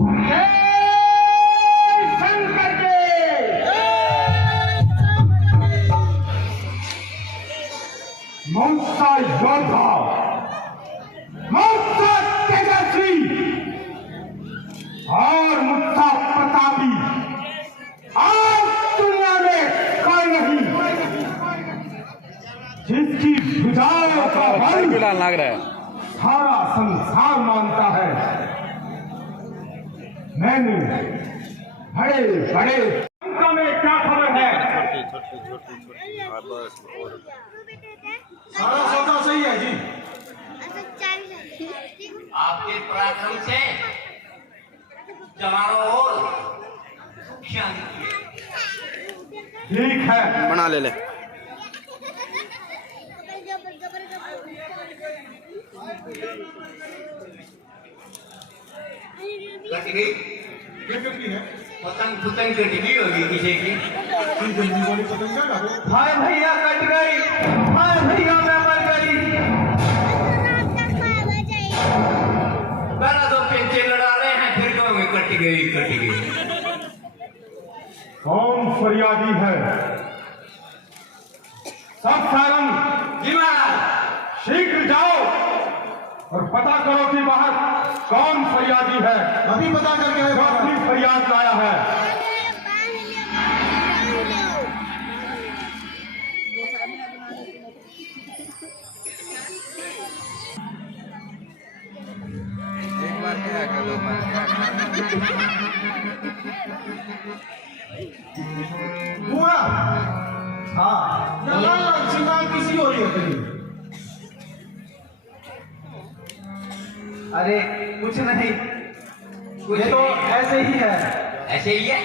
मौसा योद्धा, मौसा तेजस्वी और मुद्दा प्रतापी आज दुनिया में कोई नहीं जिसकी भुजाओं का बल लग रहा है सारा संसार मानता है। मैंने बड़े बड़े में क्या खबर है? सारा सौदा सही है जी। आपके पराक्रम से चारों ओर शांति ठीक है, बना ले ले। कट गई ये कितनी है? पतंग पतंग कट गई होगी किसी की। जल्दी वाली पतंग क्या डालो? हाय भैया कट गई, हाय भैया मैं मर गई। पहला तो पेंचे लड़ा रहे हैं, फिर कहोगे कट गई कट गई। कौन फरियादी है? सब सारंग जी महाराज, शीघ्र जाओ और पता करो कि बाहर कौन फरियादी है, अभी पता करके आए जो अपनी फरियाद लाया है। एक बार क्या है, दो बार क्या हुआ? हाँ, यहाँ शिकार किसी हो रही है कहीं? अरे कुछ नहीं, कुछ ये तो नहीं। ऐसे ही है। ऐसे ही है।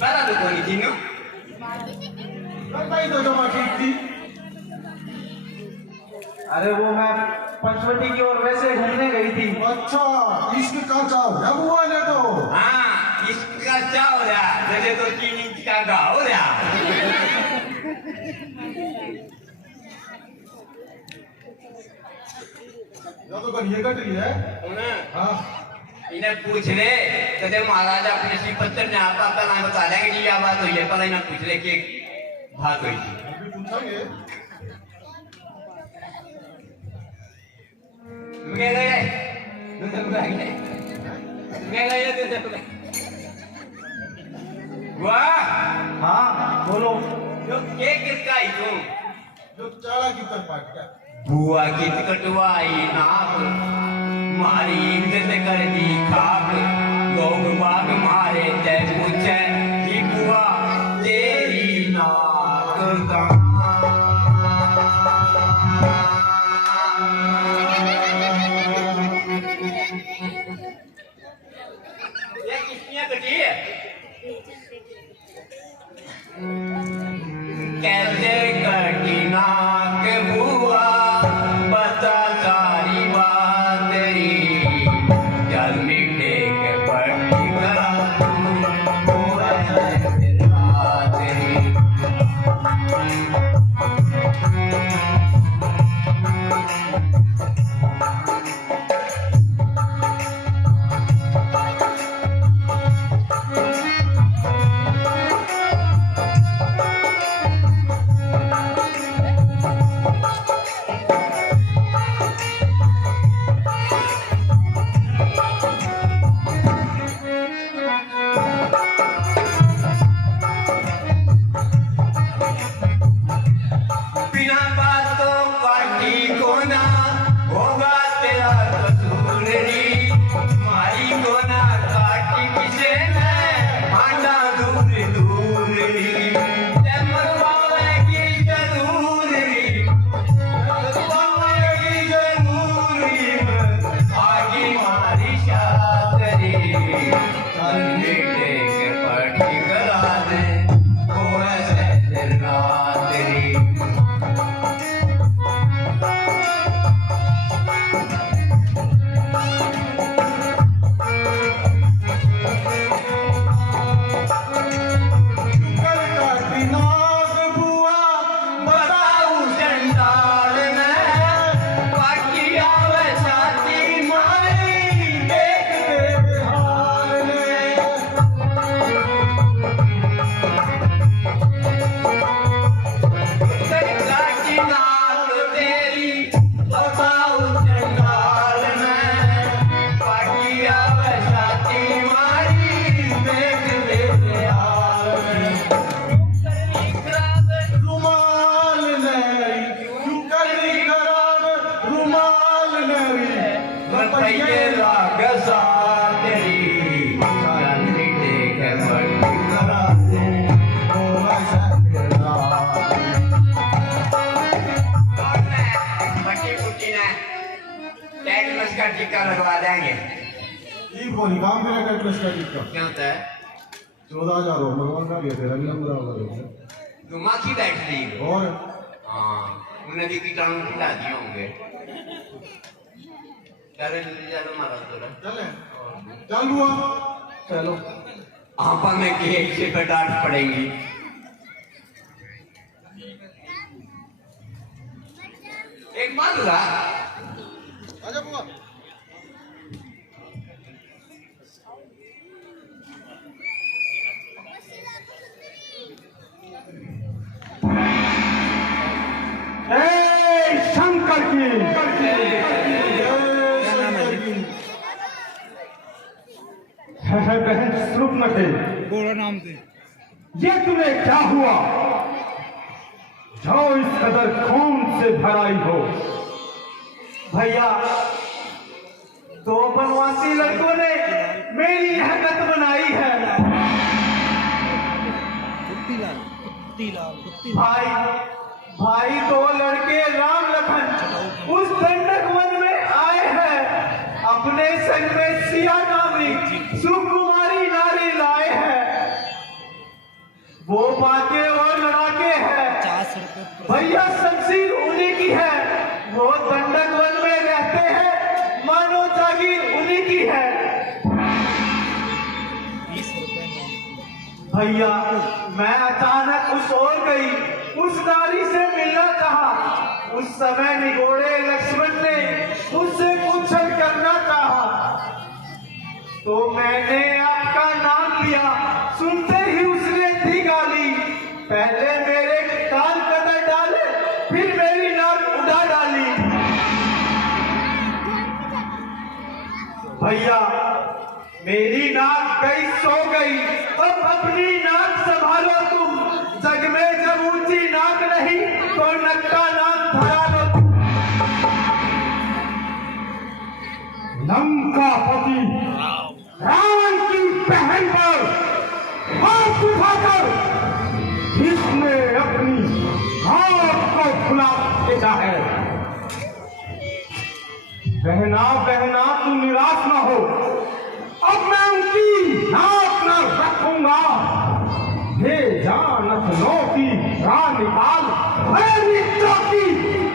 पहला तो कोई चिन्ह लगता ही तो जमा ठीक थी। अरे वो मैं पंचवटी की ओर वैसे घूमने गई थी। अच्छा, इश्क का चाव जब हुआ ने तो। हाँ, इसका क्या हो रहा? जैसे तो 3 इंच का घाव हो रहा। या तो करिए कट रही है। हाँ, इन्हें पूछ ले, कहते महाराज अपने श्रीपत्र ने आप पता ना बता देंगे जी, क्या बात हुई है? पहले इन्हें पूछ ले कि बात हुई थी। अभी पूछेंगे। मैं गए वाह, हाँ बोलो। जो के किसका ही तुम? जो चाड़ा की तरफ पाट गया। बुआ की कटवाई नाक, मारी इज्जत कर दी खाक, लोग बाग मारे तय पूछे कि बुआ तेरी नाक कहाँ? ये किसने कटी है? कैसे कटी नाक बुआ, बता सारी बात तेरी, चल टीका लगवा देंगे। ये फोन काम करा कर प्लस का टिकट क्या होता है? 14,000 हो मरवान का लिया तेरा नंबर होगा तो माखी बैठ रही हो। और हाँ, उन्हें भी कीटाणु खिला दिए होंगे। करे चलो मारा तोरा। चले चल बुआ चलो आपा में केक से डांट पड़ेगी। एक बात हुआ, आजा बुआ शंकर की बहन स्वरूप न थे पूरा नाम थे। ये तुम्हें क्या हुआ जो इस कदर खून से भराई हो? भैया, दो बनवासी लड़कों ने मेरी हरकत बनाई है। भाई भाई दो लड़के राम लखन उस दंडक वन में आए हैं। अपने संग में सिया नामी सुकुमारी नारी लाए हैं। वो बाके और लड़ाके हैं। भैया शमशीर उन्हीं की है। वो दंडक वन में रहते हैं। मानो जागीर उन्हीं की है। भैया, मैं अचानक उस ओर गई, उस नारी से मिलना चाहा। उस समय निगोड़े लक्ष्मण ने उससे पूछल करना चाहा, तो मैंने आपका नाम लिया। सुनते ही उसने दी गाली। पहले मेरे कान कतर डाले, फिर मेरी नाक उड़ा डाली। भैया, मेरी नाक गई सो गई। अब अपनी नाक संभालो तुम। जग में जब ऊंची नाक नहीं तो नक्का नाक धरा लो तुम। लंका पति रावण की बहन पर हाथ उठाकर जिसने अपनी हाथ को खुला भेजा है। बहना बहना तू निराश न हो, अब मैं उनकी नाक न रखूंगा। हे जानतनों की राह निकाल, मैं नित्यों की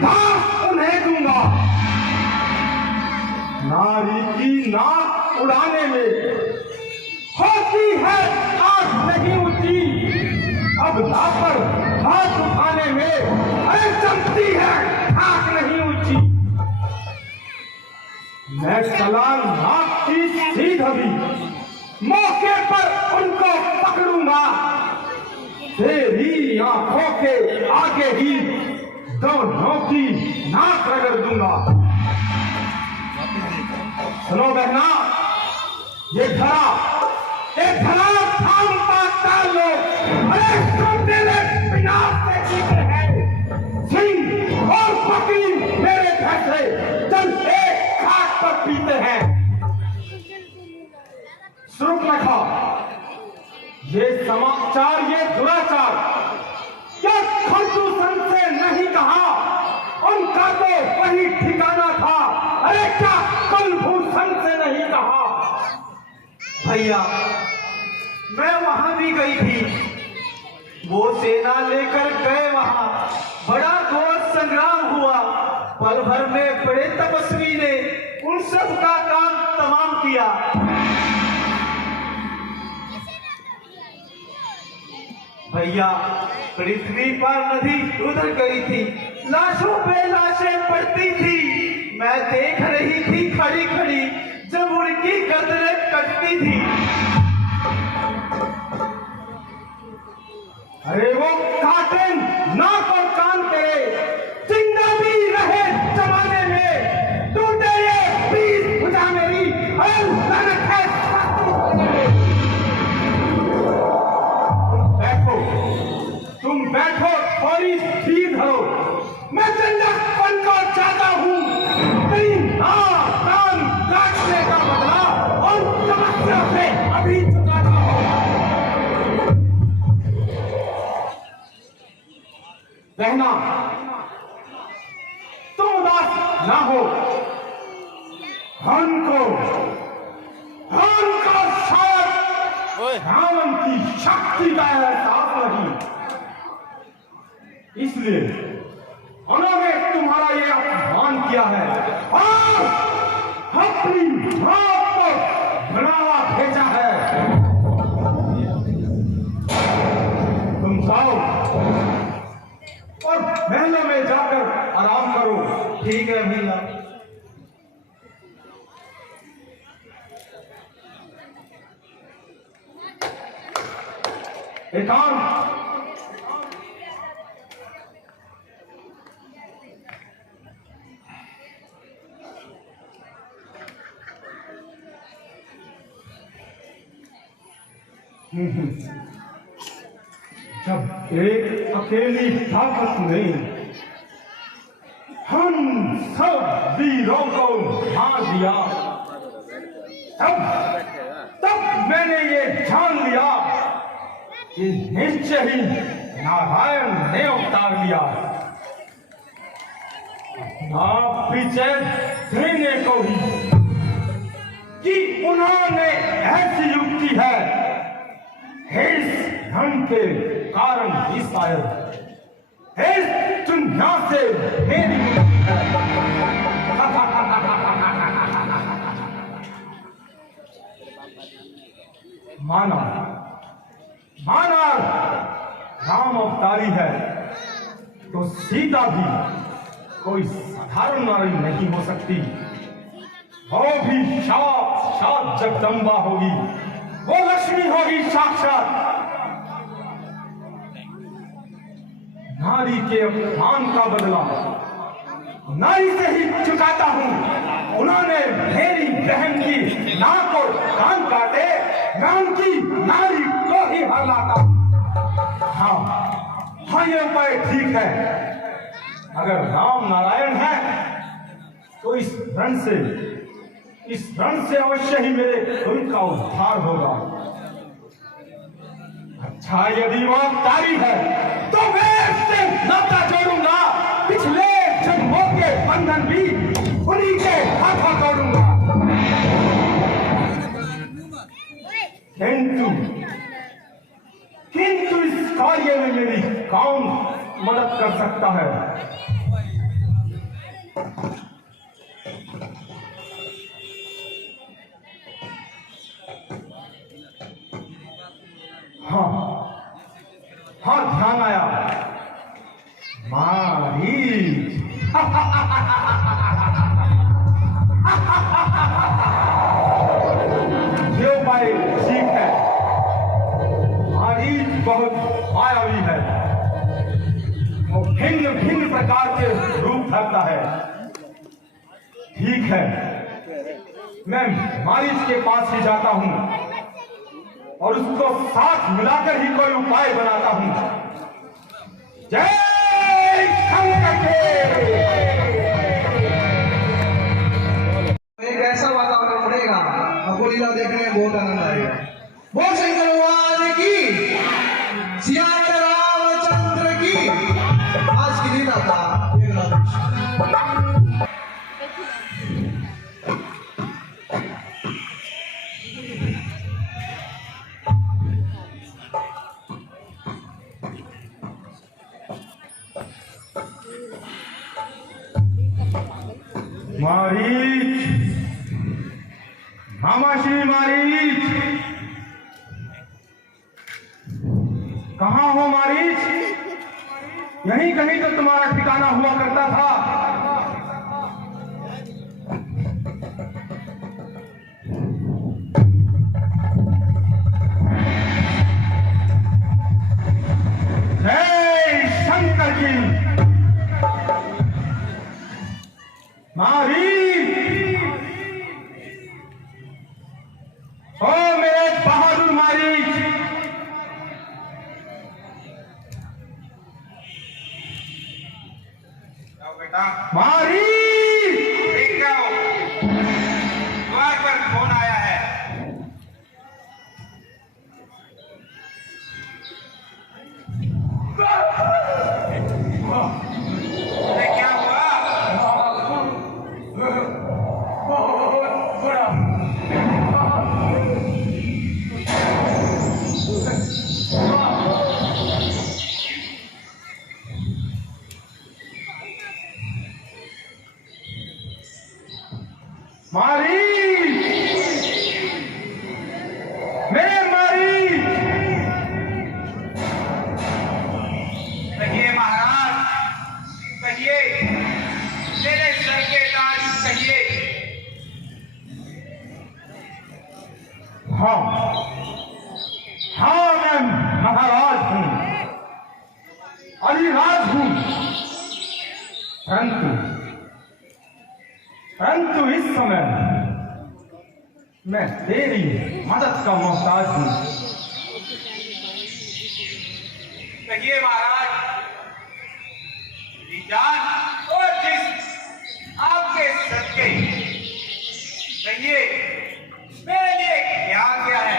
घास उन्हें दूंगा। नारी की नाक उड़ाने में होती है आग नहीं ऊंची। अब लापर हाथ उठाने में अरे चमती है आग नहीं ऊंची। मैं चला नाक की सीधी, मौके पर उनको पकड़ूंगा। तेरी आंखों के आगे ही दोनों की नाक रगड़ दूंगा। सुनो बहना, ये धरा थाम पाता लो। अरे तुम मेरे बिना से जीते हैं। सिंह और बकरी मेरे घर से जल एक खाट पर पीते हैं। श्रुत रखा, ये समाचार, ये दुराचार क्या खरदूषण से नहीं कहा? उनका तो वही ठिकाना था। अरे क्या कुलभूषण से नहीं कहा? भैया, मैं वहां भी गई थी। वो सेना लेकर गए वहां। बड़ा घोर संग्राम हुआ। पल भर में बड़े तपस्वी ने उन सब का काम तमाम किया। भैया, पृथ्वी पर नदी उधर गई थी। लाशों पे लाशें पड़ती थी। मैं देख रही थी खड़ी खड़ी जब उनकी गर्दनें कटती थी। अरे वो काटे नाक और कान करे, जिंदा भी रहे जमाने में। टूटे ये बीस भुजा मेरी, अरे लनत है। तुम बैठो, थोड़ी धीर धरो। मैं दंडक को चाहता हूँ। तेरी नाक कान काटने का बदला और तपस्या से अभी चुकाता हूँ। रहना, तुम उदास ना हो। हमको शायद रावण की शक्ति का एहसास नहीं, इसलिए उन्होंने तुम्हारा ये अपमान किया है और अपनी मौत को बढ़ावा भेजा है। तुम जाओ और महलों में जाकर आराम करो। ठीक है भैया। एकांत जब एक अकेली ताकत ने हम सब वीरों को मार दिया, तब मैंने ये जान लिया कि निश्चय ही नारायण ने अवतार लिया। आप पीछे देने को ही कि उन्होंने ऐसी युक्ति है, इस धन के कारण ही शायद इस दुनिया से मेरी मुक्ति है। माना राम अवतारी है तो सीता भी कोई साधारण नारी नहीं हो सकती, वो भी साक्षात जगदम्बा होगी, वो लक्ष्मी होगी साक्षात। नारी के अपमान का बदला नारी से ही चुकाता हूं। उन्होंने मेरी बहन की नाक और कान काटे, मैं उनकी नारी को ही हलाता। हाँ, ये उपाय ठीक है। अगर राम नारायण है तो इस रण से अवश्य ही मेरे कुल का उद्धार होगा। अच्छा, यदि वो अवतारी है तो मैं इससे नाता जोड़ूंगा, पिछले जन्मों के बंधन भी उन्हीं के हाथों तोड़ूंगा। किंतु इस कार्य में मेरी कौन मदद कर सकता है? हाँ, ध्यान आया। मारीच। ये उपाय ठीक है। मारीच बहुत मायावी है, वो भिन्न भिन्न प्रकार के रूप धरता है। ठीक है, मैं मारीच के पास ही जाता हूं और उसको साथ मिलाकर ही कोई उपाय बनाता हूं। जय शंकर के। एक ऐसा वातावरण बनेगा, आपको लीला देखने में बहुत आनंद आएगा। बोल शंकर भगवान की, सियावर रामचंद्र की। आज की लीला का एक दृश्य। मारीच, मामाश्री मारीच, कहाँ हो मारीच? यहीं कहीं तो तुम्हारा ठिकाना हुआ करता था। जय शंकर की। मारीच, ओ मेरे बहादुर मारीच, बेटा हाँ हाँ, मैं महाराज हूं, अलिराज हूं, परंतु इस समय मैं तेरी मदद का मोहताज हूं। कहिए महाराज, जी जान और जिस आपके सदके, कहिए मेरे लिए क्या क्या है?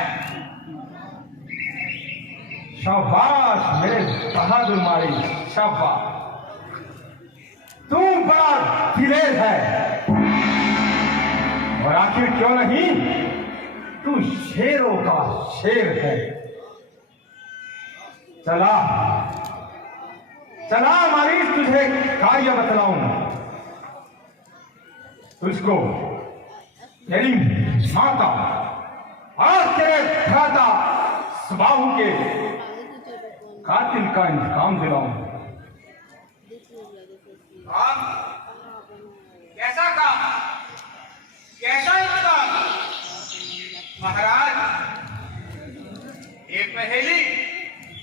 शाबाश मेरे बहादुर मारी, शाबाश। तू बड़ा दिलेर है, और आखिर क्यों नहीं, तू शेरों का शेर है। चला चला मारी, तुझे कार्य बतलाऊं। तुझको तेरी माता और तेरे भ्राता सुबाहु के कातिल का इंतकाम दिलाऊं। काम? कैसा काम? कैसा इंतकाम? महाराज, ये पहेली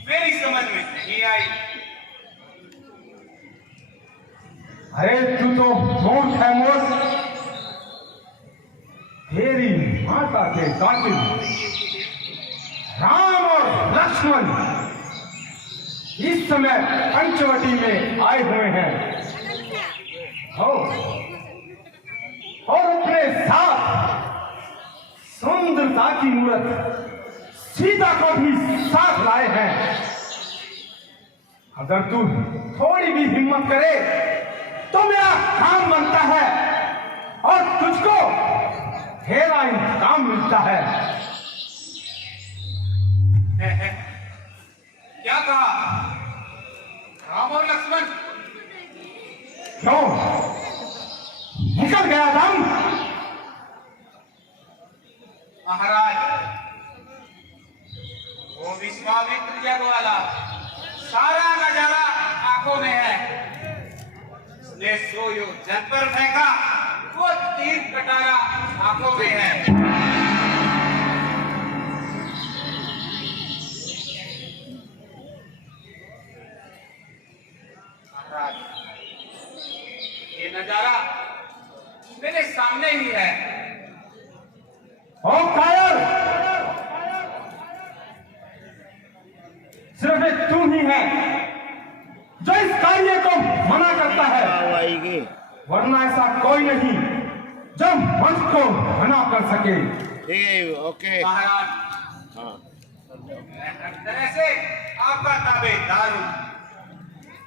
मेरी समझ में नहीं आई। अरे तू तो मूर्ख है, मूर्ख। तेरी माता के कातिल राम और लक्ष्मण इस समय पंचवटी में आए हुए हैं, और अपने साथ सुंदरता की मूर्त सीता को भी साथ लाए हैं। अगर तू थोड़ी भी हिम्मत करे तो मेरा काम बनता है और तुझको तेरा इंतकाम मिलता है। क्या कहा? राम और लक्ष्मण? क्यों निकल गया दम? महाराज, वो विश्वामित्र जग वाला सारा नजारा आंखों में है। उसने सुयोधन पर फेंका, वो तीर कटारा आंखों में है। महाराज, ये नजारा मेरे सामने ही है। ओ कायर, सिर्फ एक तू ही है जो इस कार्य को मना करता है, वरना ऐसा कोई नहीं जो मंच को मना कर सके। ठीक है, ओके। महाराज, हाँ, मैं हर तरह से आपका ताबेदार हूं,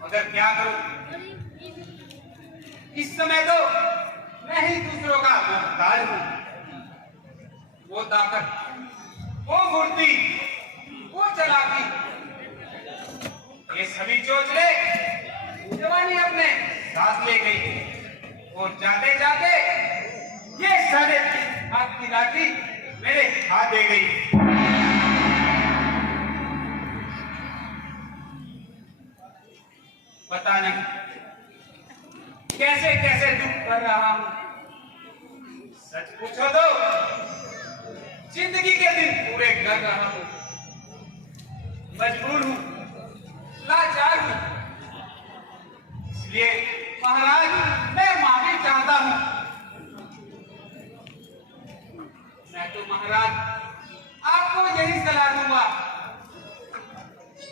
मगर क्या करूं, इस समय तो मैं ही दूसरों का मोहताज हूं। वो ताकत, वो फुर्ती, वो चालाकी, ये सभी चोचले जवानी अपने साथ ले गई, और जाते जाते ये सारे हाथ की लाठी मेरे हाथ दे गई। पता नहीं कैसे कैसे दुख कर रहा हूं। सच पूछो तो जिंदगी के दिन पूरे कर रहा हूं। मजबूर हूं, लाचार हूं, इसलिए महाराज मैं माफी चाहता हूं। मैं तो महाराज आपको यही सलाह दूंगा,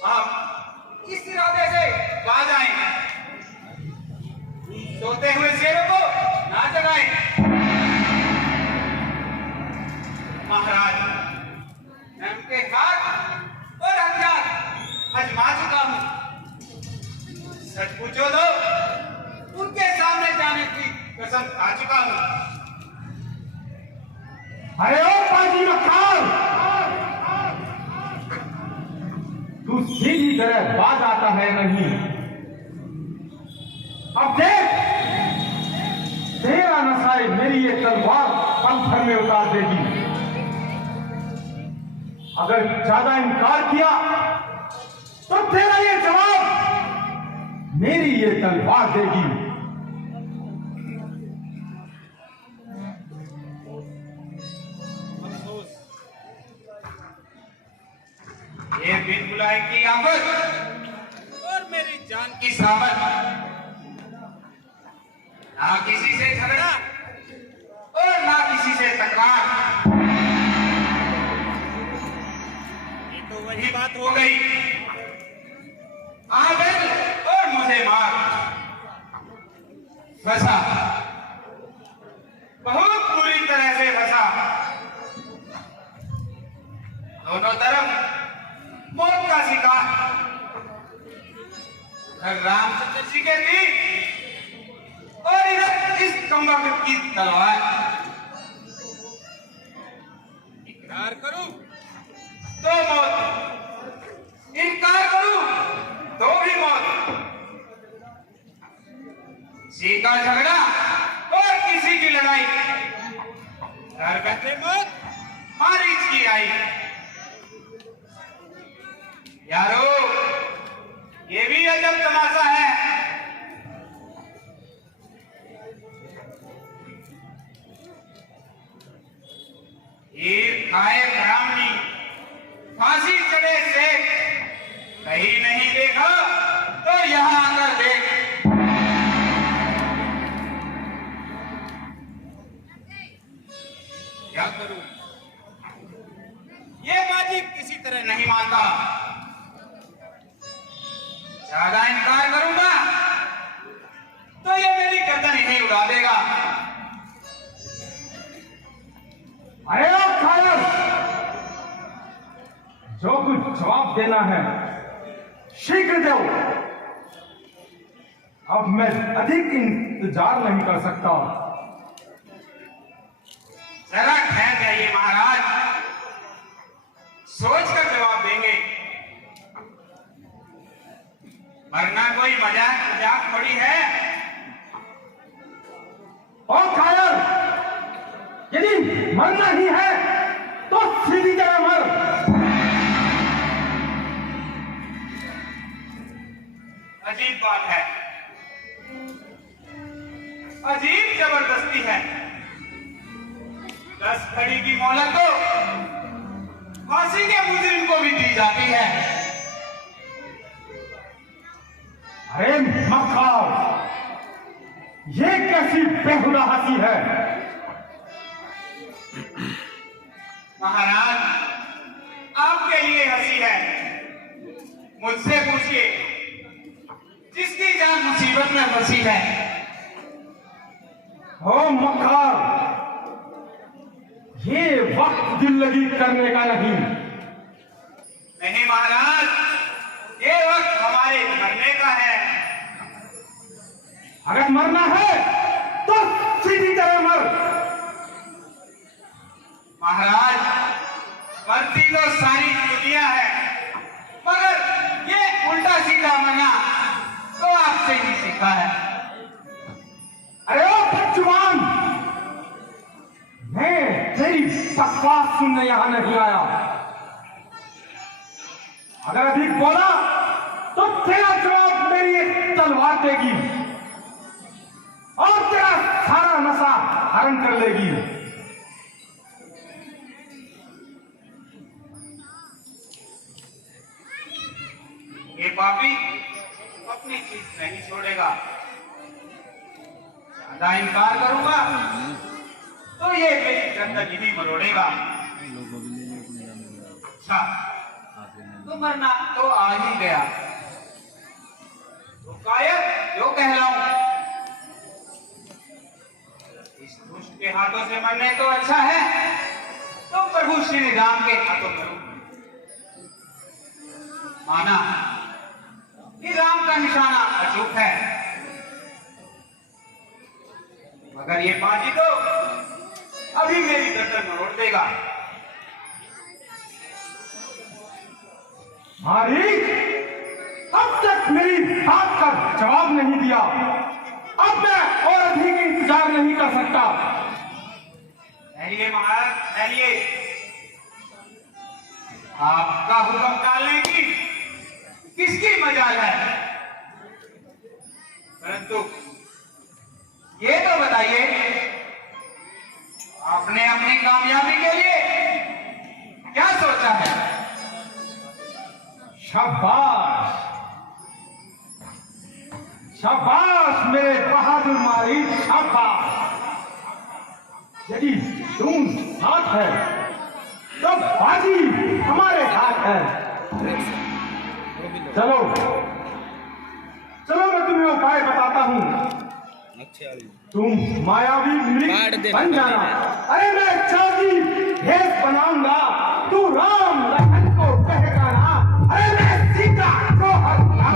आप इस इरादे से बाज आए, सोते हुए शेरों को ना जगाएं। महाराज, मैं उनके हाथ और हथियार आजमा चुका हूं। सच पूछो तो उनके सामने जाने की कसम खा चुका हूं। अरे ओ पाजी मक्कार, तू सीधी तरह बाज आता है नहीं? अब देख, तेरा नशाए मेरी ये तलवार पल भर में उतार देगी। अगर ज्यादा इनकार किया तो तेरा ये जवाब मेरी ये तलवार देगी। ये बिन बुलाए की आफत और मेरी जान की सावत। ना किसी से झगड़ा और ना किसी से तकरार। ये तो वही बात हो गई, आदल और मुझे मार। फंसा, बहुत बुरी तरह से फंसा। दोनों तरफ मौत का शिकार। घर रामचंद्र जी के तीर और इधर इस कमबख्त की तलवार। इकरार करूं तो मौत, इनकार करूं तो भी मौत। किसी का झगड़ा और किसी की लड़ाई, घर बैठे मौत मारीच की आई। यारो, ये भी अजब तमाशा है। हीर खाए ब्राह्मणी, फांसी चढ़े शेख, कहीं नहीं देखा तो यहां आकर देख। क्या करूं, ये बाजी किसी तरह नहीं मानता। ज्यादा इनकार करूंगा तो ये मेरी गर्दन ही उड़ा देगा। अरे ओ खायर, जो कुछ जवाब देना है शीघ्र दो। अब मैं अधिक इंतजार नहीं कर सकता। जरा ठहर जाइए महाराज, सोच कर जवाब देंगे, वरना कोई मजाक थोड़ी है। ओ खायर, यदि मरना ही है तो सीधी तरह मर। अजीब बात है, अजीब जबरदस्ती है। 10 घड़ी की मोहलत तो फांसी के मुजरिम को भी दी जाती है। अरे मक्कार, ये कैसी बेहुदा हंसी है। महाराज, आपके लिए हंसी है, मुझसे पूछिए जिसकी जान मुसीबत में फंसी है। ओ मक्कार, ये वक्त दिल लगी करने का नहीं। नहीं महाराज, ये वक्त हमारे मरने का है। अगर मरना है तो सीधी तरह मर। महाराज, मरती तो सारी दुनिया है, मगर ये उल्टा सीधा मरना तो आपसे ही सीखा है। अरे ओ बच्चुआन, मैं तेरी बकवास सुनने यहां नहीं आया। अगर अधिक बोला तो तेरा जवाब मेरी एक तलवार देगी और तेरा सारा नशा हरण कर लेगी। ये पापी अपनी चीज नहीं छोड़ेगा। ज्यादा इनकार करूंगा तो ये मेरी गर्दन ही मरोड़ेगा। अच्छा, तो मरना तो आ ही गया, तो कायर जो कहलाऊं। इस दुष्ट के हाथों से मरने तो अच्छा है तो प्रभु श्री राम के हाथों मरूं। माना कि राम का निशाना अचूक है, मगर ये बाजी तो अभी मेरी गर्दन मरोड़ देगा। मालिक, अब तक मेरी बात का जवाब नहीं दिया। अब मैं और अधिक इंतजार नहीं कर सकता। ठहरिए महाराज, ठहरिए। आपका हुक्म टालने की किसकी मजाल है? परंतु ये तो बताइए, आपने अपनी कामयाबी के लिए क्या सोचा है? शाबाश शाबाश मेरे बहादुर मारी, शाबाश। यदि तुम साथ है तो बाजी हमारे हाथ है। चलो चलो मैं तुम्हें उपाय बताता हूँ। तुम मायावी मिली बन जाना। अरे मैं चांदी भेष बनाऊंगा, तू राम लखन को बहकाना। अरे मैं सीता को हटाऊंगा।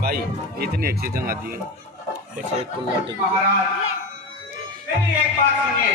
भाई इतनी अच्छी जगह दी है, बस एक कुल्ला टिक। महाराज मेरी एक बात सुनिए।